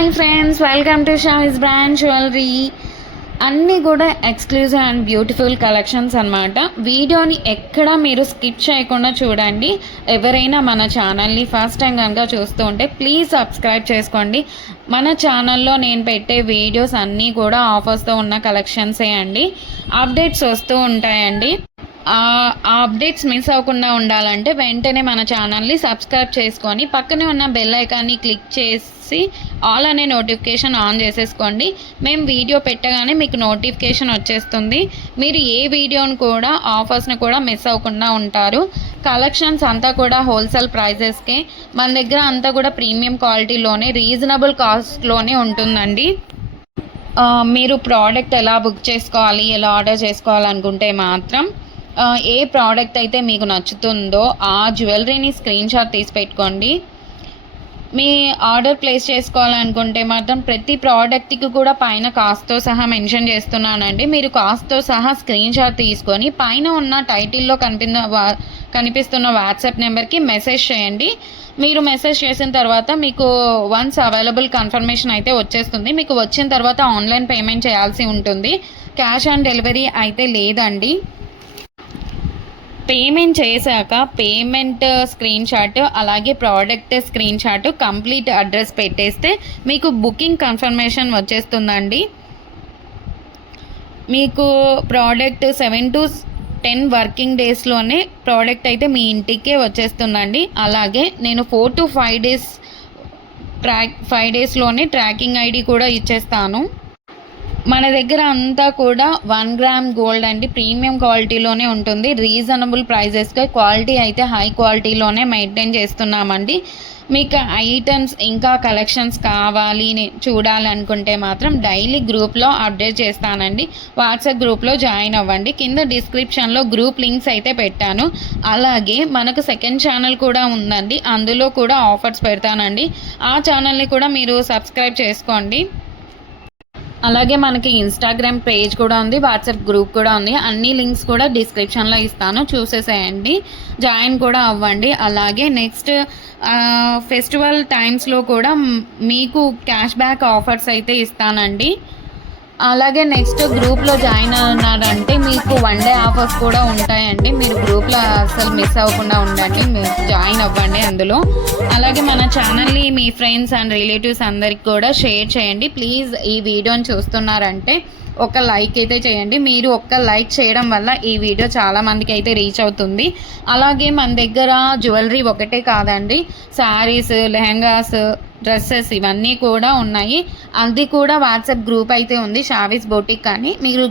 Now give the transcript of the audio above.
Hi friends, welcome to షాయిస్ brand jewellery. అన్నీ కూడా exclusive and beautiful collections అనమాట. వీడియోని ఎక్కడ మీరు స్కిప్ చేయకుండా చూడండి. ఎవరైనా మన ఛానల్ని ఫస్ట్ టైం కనుక చూస్తూ ఉంటే ప్లీజ్ సబ్స్క్రైబ్ చేసుకోండి. మన ఛానల్లో నేను పెట్టే వీడియోస్ అన్నీ కూడా ఆఫర్స్తో ఉన్న కలెక్షన్సే అండి. అప్డేట్స్ వస్తూ ఉంటాయండి. ఆ అప్డేట్స్ మిస్ అవ్వకుండా ఉండాలంటే వెంటనే మన ఛానల్ని సబ్స్క్రైబ్ చేసుకొని పక్కనే ఉన్న బెల్ ఐకాన్ని క్లిక్ చేసి ఆల్ అనే నోటిఫికేషన్ ఆన్ చేసేసుకోండి. మేము వీడియో పెట్టగానే మీకు నోటిఫికేషన్ వచ్చేస్తుంది. మీరు ఏ వీడియోని కూడా ఆఫర్స్ని కూడా మిస్ అవ్వకుండా ఉంటారు. కలెక్షన్స్ అంతా కూడా హోల్సేల్ ప్రైజెస్కే, మన దగ్గర అంతా కూడా ప్రీమియం క్వాలిటీలోనే రీజనబుల్ కాస్ట్లోనే ఉంటుందండి. మీరు ప్రోడక్ట్ ఎలా బుక్ చేసుకోవాలి, ఎలా ఆర్డర్ చేసుకోవాలనుకుంటే మాత్రం ఏ ప్రోడక్ట్ అయితే మీకు నచ్చుతుందో ఆ జ్యువెలరీని స్క్రీన్ షాట్ తీసి పెట్టుకోండి. మీ ఆర్డర్ ప్లేస్ చేసుకోవాలనుకుంటే మాత్రం ప్రతి ప్రోడక్ట్కి కూడా పైన కాస్ట్తో సహా మెన్షన్ చేస్తున్నానండి. మీరు కాస్ట్తో సహా స్క్రీన్ షాట్ తీసుకొని పైన ఉన్న టైటిల్లో కనిపిస్తున్న వాట్సాప్ నెంబర్కి మెసేజ్ చేయండి. మీరు మెసేజ్ చేసిన తర్వాత మీకు వన్స్ అవైలబుల్ కన్ఫర్మేషన్ అయితే వచ్చేస్తుంది. మీకు వచ్చిన తర్వాత ఆన్లైన్ పేమెంట్ చేయాల్సి ఉంటుంది. క్యాష్ ఆన్ డెలివరీ అయితే లేదండి. పేమెంట్ చేశాక పేమెంట్ స్క్రీన్ షాట్ అలాగే product screen shot complete address పెట్టేస్తే మీకు బుకింగ్ కన్ఫర్మేషన్ వచ్చేస్తుందండి. మీకు ప్రోడక్ట్ 7 to 10 వర్కింగ్ డేస్లోనే ప్రోడక్ట్ అయితే మీ ఇంటికే వచ్చేస్తుందండి. అలాగే నేను 4 to 5 డేస్లోనే ట్రాకింగ్ ఐడి కూడా ఇచ్చేస్తాను. మన దగ్గర అంతా కూడా 1 గ్రామ్ గోల్డ్ అండి, ప్రీమియం క్వాలిటీలోనే ఉంటుంది. రీజనబుల్ ప్రైజెస్గా క్వాలిటీ అయితే హై క్వాలిటీలోనే మెయింటైన్ చేస్తున్నామండి. మీకు ఐటమ్స్ ఇంకా కలెక్షన్స్ కావాలి చూడాలనుకుంటే మాత్రం డైలీ గ్రూప్లో అప్డేట్ చేస్తానండి. వాట్సాప్ గ్రూప్లో జాయిన్ అవ్వండి. కింద డిస్క్రిప్షన్లో గ్రూప్ లింక్స్ అయితే పెట్టాను. అలాగే మనకు సెకండ్ ఛానల్ కూడా ఉందండి, అందులో కూడా ఆఫర్స్ పెడతానండి. ఆ ఛానల్ని కూడా మీరు సబ్స్క్రైబ్ చేసుకోండి. అలాగే మనకి ఇన్స్టాగ్రామ్ పేజ్ కూడా ఉంది, వాట్సాప్ గ్రూప్ కూడా ఉంది. అన్ని లింక్స్ కూడా డిస్క్రిప్షన్లో ఇస్తాను, చూసేసేయండి, జాయిన్ కూడా అవ్వండి. అలాగే నెక్స్ట్ ఫెస్టివల్ టైమ్స్లో కూడా మీకు క్యాష్ బ్యాక్ ఆఫర్స్ అయితే ఇస్తానండి. అలాగే నెక్స్ట్ గ్రూప్లో జాయిన్ అన్నారంటే మీకు 1 డే ఆఫర్స్ కూడా ఉంటాయండి. మీరు గ్రూప్లో అసలు మిస్ అవ్వకుండా ఉండండి, మీరు జాయిన్ అవ్వండి అందులో. అలాగే మన ఛానల్ని మీ ఫ్రెండ్స్ అండ్ రిలేటివ్స్ అందరికి కూడా షేర్ చేయండి. ప్లీజ్ ఈ వీడియోని చూస్తున్నారంటే ఒక లైక్ అయితే చేయండి. మీరు ఒక్క లైక్ చేయడం వల్ల ఈ వీడియో చాలామందికి అయితే రీచ్ అవుతుంది. అలాగే మన దగ్గర జ్యువెలరీ ఒకటే కాదండి, శారీస్, లెహంగాస్, డ్రెస్సెస్ ఇవన్నీ కూడా ఉన్నాయి. అది కూడా వాట్సాప్ గ్రూప్ అయితే ఉంది, షావీస్ బొటిక్ అని. మీరు